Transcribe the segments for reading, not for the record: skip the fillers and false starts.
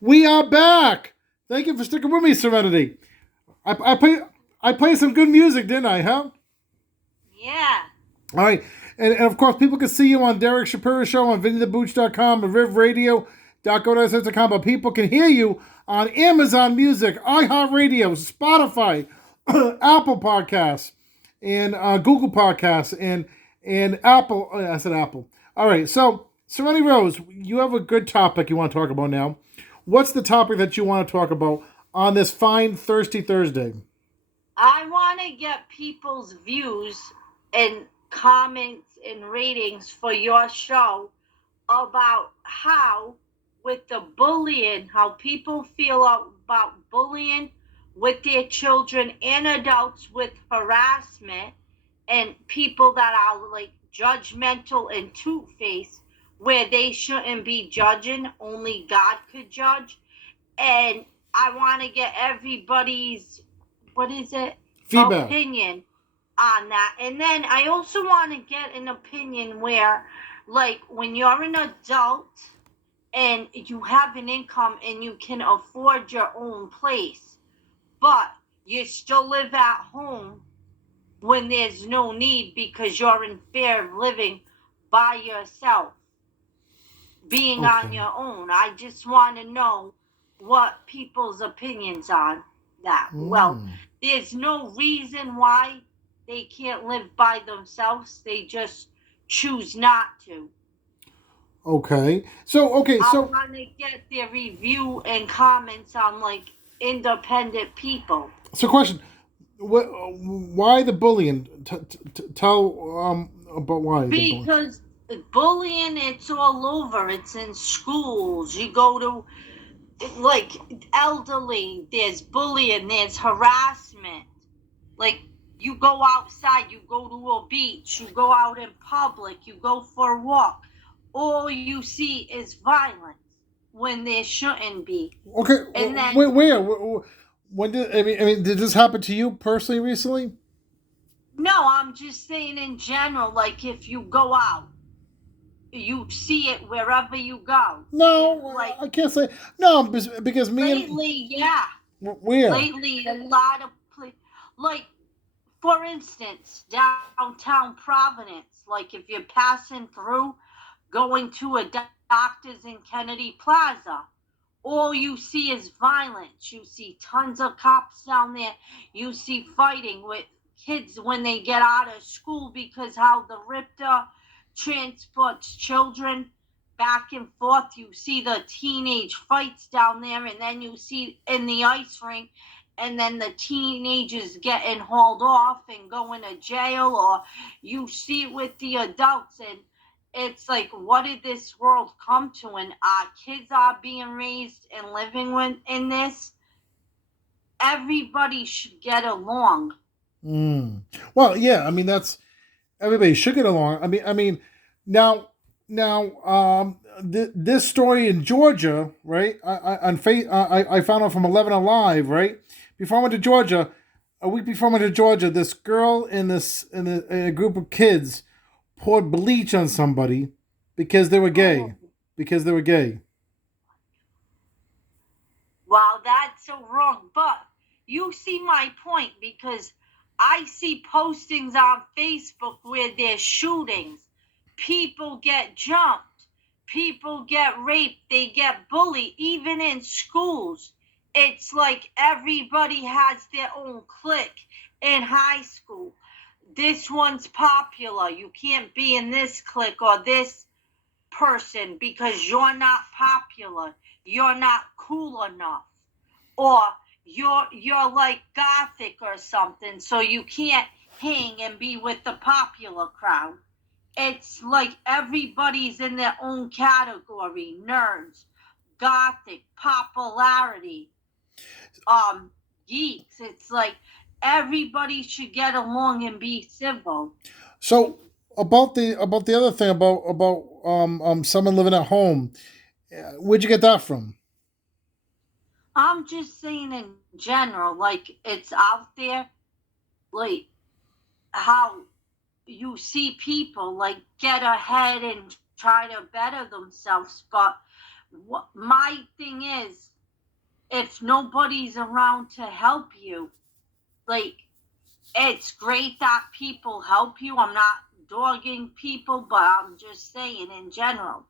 We are back. Thank you for sticking with me, Serenity. I played some good music, didn't I? Huh? Yeah. All right, and of course, people can see you on Derek Shapiro Show on VinnyTheBooch.com and RivRadio.com, but people can hear you on Amazon Music, iHeartRadio, Spotify, Apple Podcasts, and Google Podcasts, and Apple. I said Apple. All right, so Serenity Rose, you have a good topic you want to talk about now. What's the topic that you want to talk about on this fine, thirsty Thursday? I want to get people's views and comments and ratings for your show about how, with the bullying, how people feel about bullying with their children and adults with harassment and people that are like judgmental and two-faced where they shouldn't be judging, only God could judge. And I want to get everybody's, what is it, Feedback. opinion on that. And then I also want to get an opinion where, like, when you're an adult and you have an income and you can afford your own place, but you still live at home when there's no need because you're in fear of living by yourself, being on Okay. your own. I just want to know what people's opinions on that. Well, Mm. there's no reason why they can't live by themselves. They just choose not to. Okay. So I want to get their review and comments on like independent people. question. Why the bullying? Tell about why the bullying. Because bullying, it's all over. It's in schools. You go to like elderly, there's bullying, there's harassment. Like you go outside, you go to a beach, you go out in public, you go for a walk. All you see is violence when there shouldn't be. Okay. And then, Where? When did I mean? Did this happen to you personally recently? no, I'm just saying in general, like if you go out, you see it wherever you go. And No, like I can't say no because me and lately, yeah, where. lately a lot of like for instance, downtown Providence, like if you're passing through, going to a doctor's in Kennedy Plaza, all you see is violence. You see tons of cops down there. You see fighting with kids when they get out of school because how the RIPTA transports children back and forth. You see the teenage fights down there, and then you see in the ice rink, and then the teenagers getting hauled off and going to jail, or you see it with the adults. And it's like, what did this world come to? And our kids are being raised and living in this. Everybody should get along. Mm. Well, yeah. I mean, that's everybody should get along. Now, this story in Georgia, right? I found out from 11 Alive, right? Before I went to Georgia, a week before I went to Georgia, this girl in a group of kids poured bleach on somebody because they were Oh, gay. Because they were gay. wow, that's so wrong. But you see my point because I see postings on Facebook where there's shootings. People get jumped. People get raped. They get bullied, even in schools. It's like everybody has their own clique in high school. This one's popular. You can't be in this clique or this person because you're not popular. You're not cool enough. Or you're like gothic or something, so you can't hang and be with the popular crowd. It's like everybody's in their own category. Nerds, gothic, popularity, geeks. It's like everybody should get along and be civil. So about the other thing about someone living at home, where'd you get that from? I'm just saying in general, like it's out there, like how you see people like get ahead and try to better themselves. But what my thing is, if nobody's around to help you, like, it's great that people help you. I'm not dogging people, but I'm just saying in general,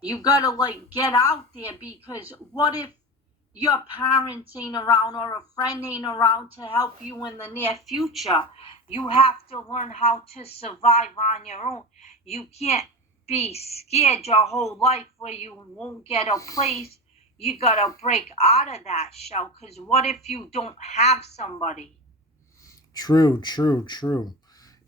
you gotta like get out there, because what if your parents ain't around or a friend ain't around to help you in the near future? You have to learn how to survive on your own. You can't be scared your whole life where you won't get a place. You gotta break out of that shell, because what if you don't have somebody? True, true, true.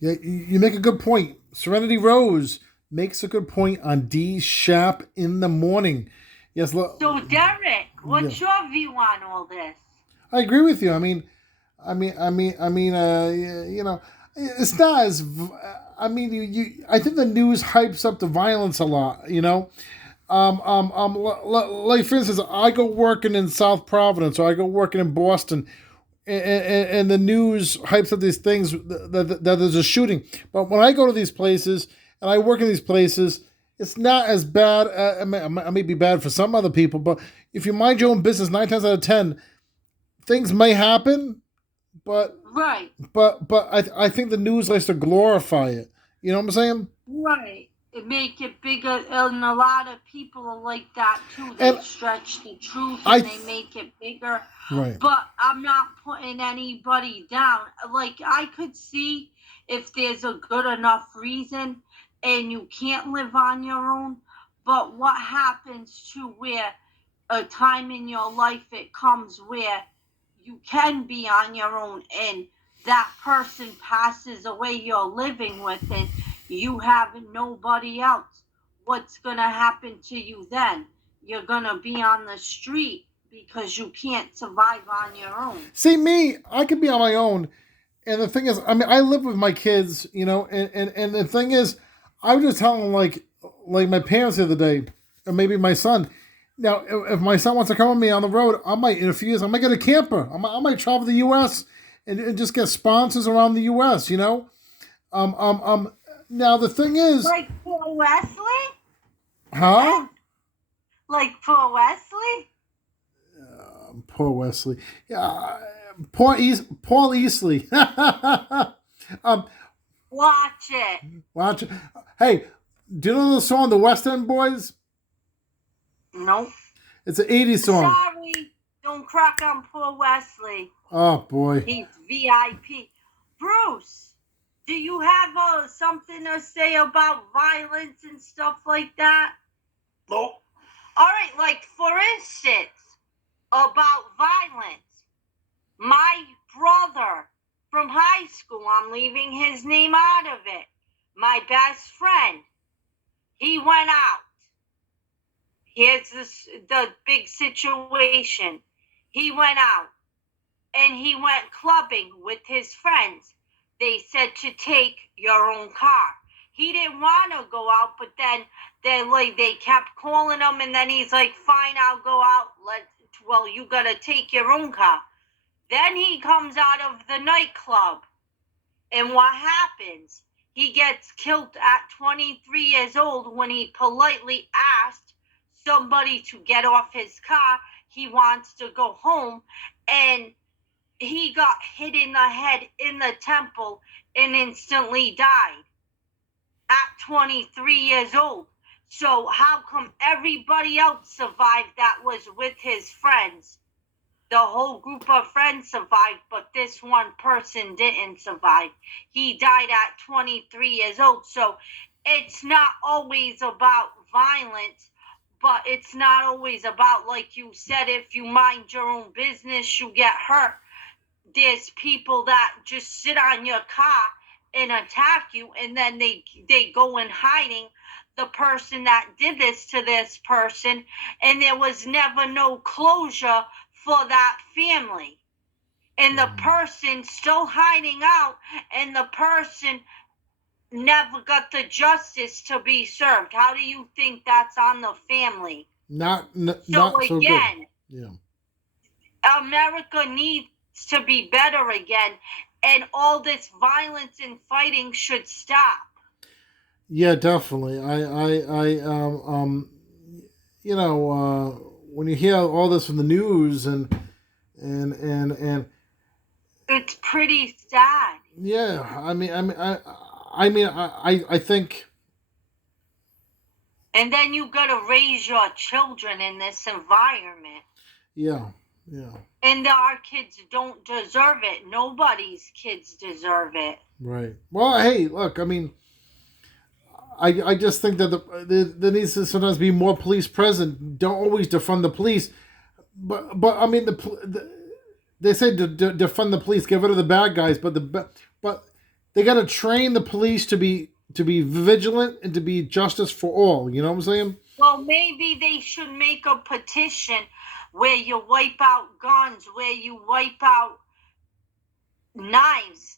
Yeah, you make a good point. Serenity Rose makes a good point on D Shap in the morning. Yes, So, Derek, yeah, what's your view on all this? I agree with you. You know, it's not as. I mean, I think the news hypes up the violence a lot. You know, like for instance, I go working in South Providence, or I go working in Boston, and the news hypes up these things that there's a shooting. But when I go to these places and I work in these places, it's not as bad. I may be bad for some other people, but if you mind your own business, 9 times out of 10, things may happen. But Right. I think the news likes to glorify it. You know what I'm saying? Right. It make it bigger, and a lot of people are like that too. They And stretch the truth I and they make it bigger. right. But I'm not putting anybody down. Like, I could see if there's a good enough reason and you can't live on your own. But what happens to where a time in your life it comes where you can be on your own and that person passes away you're living with, and you have nobody else? What's going to happen to you then? You're going to be on the street because you can't survive on your own. See me, I could be on my own. And the thing is, I mean, I live with my kids, you know, and the thing is, I was just telling like my parents the other day, or maybe my son. Now, if my son wants to come with me on the road, I might in a few years I might get a camper. I might travel the U.S. And just get sponsors around the U.S. You know, um um um. Now the thing is, Like Paul Wesley? huh? Like Paul Wesley? Poor Wesley. Yeah, Paul Easley. um, Watch it. watch. Hey, do you know the song "The West End Boys"? Nope. It's an '80s song. Sorry. Don't crack on Paul Wesley. Oh boy. He's VIP. Bruce, do you have something to say about violence and stuff like that? No. All right, like for instance, about violence. My brother from high school, I'm leaving his name out of it. My best friend, he went out. Here's the big situation. He went out and he went clubbing with his friends. They said to take your own car. He didn't want to go out, but then they kept calling him, and then he's like, "Fine, I'll go out. Well, you gotta take your own car." Then he comes out of the nightclub, and what happens? He gets killed at 23 years old when he politely asked somebody to get off his car. He wants to go home, and he got hit in the head in the temple and instantly died at 23 years old. So how come everybody else survived that was with his friends? The whole group of friends survived, but this one person didn't survive. He died at 23 years old. So it's not always about violence, but it's not always about, like you said, if you mind your own business, you get hurt. There's people that just sit on your car and attack you, and then they go in hiding, the person that did this to this person, and there was never no closure for that family, and the person still hiding out, and the person never got the justice to be served. How do you think that's on the family? Not so good. Again, Yeah. America needs to be better again, and all this violence and fighting should stop. Yeah, definitely. You know, when you hear all this from the news and It's pretty sad. yeah, I think And then you gotta raise your children in this environment. yeah, yeah, And our kids don't deserve it. Nobody's kids deserve it. right. Well, hey, look, I mean, I just think that there needs to sometimes be more police present. Don't always defund the police, but I mean they say to defund the police, get rid of the bad guys, but they got to train the police to be vigilant and to be justice for all. You know what I'm saying? Well, maybe they should make a petition where you wipe out guns, where you wipe out knives.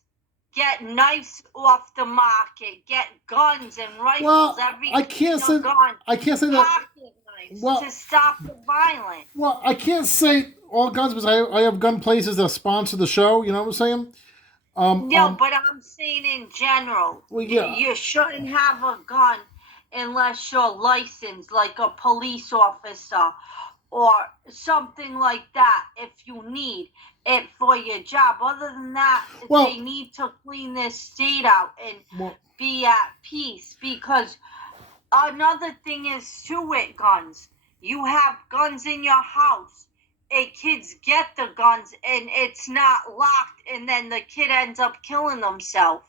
Get knives off the market. Get guns and rifles. Well, Every I can't say gun. I can't say that. Pocket knives Well, to stop the violence. well, I can't say all guns because I have gun places that sponsor the show. You know what I'm saying? No, but I'm saying in general, Well, yeah. you shouldn't have a gun unless you're licensed, like a police officer or something like that, if you need it for your job. Other than that, Well- they need to clean this state out and Well, be at peace. Because another thing is too with guns. You have guns in your house. And kids get the guns and it's not locked, and then the kid ends up killing themselves.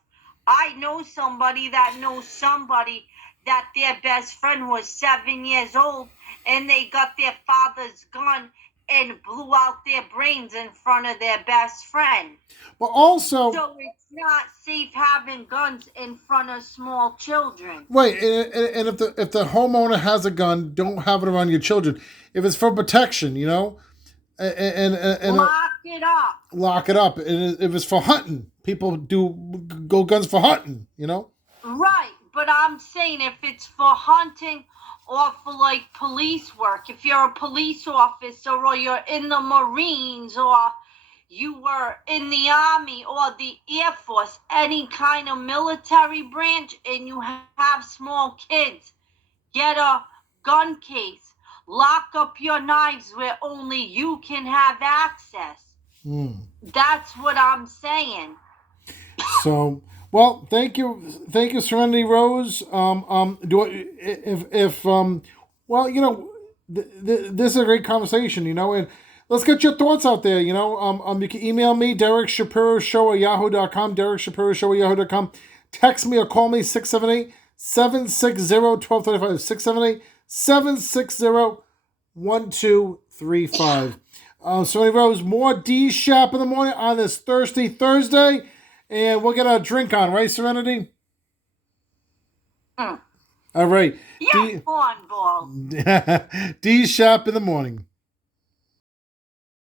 I know somebody that knows somebody that their best friend was 7 years old and they got their father's gun and blew out their brains in front of their best friend. but also So it's not safe having guns in front of small children. wait, and if the homeowner has a gun, don't have it around your children. If it's for protection, you know, and Lock it up. lock it up. And if it's for hunting, people do go guns for hunting. You know. Right, but I'm saying if it's for hunting or for like police work, if you're a police officer or you're in the Marines or you were in the Army or the Air Force, any kind of military branch, and you have small kids, get a gun case. Lock up your knives where only you can have access. That's what I'm saying. So, well, thank you, Serenity Rose. Do I, if well, you know, this is a great conversation, you know, and let's get your thoughts out there, you know. You can email me, Derek Shapiro Show at yahoo.com, Derek Shapiro Show at yahoo.com. Text me or call me 678-760-1235, 678-760-1235. Serenity Rose, more D Shap in the morning on this Thursday. And we'll get a drink on, right, Serenity? All right. Yeah, cornball. D Shap in the morning.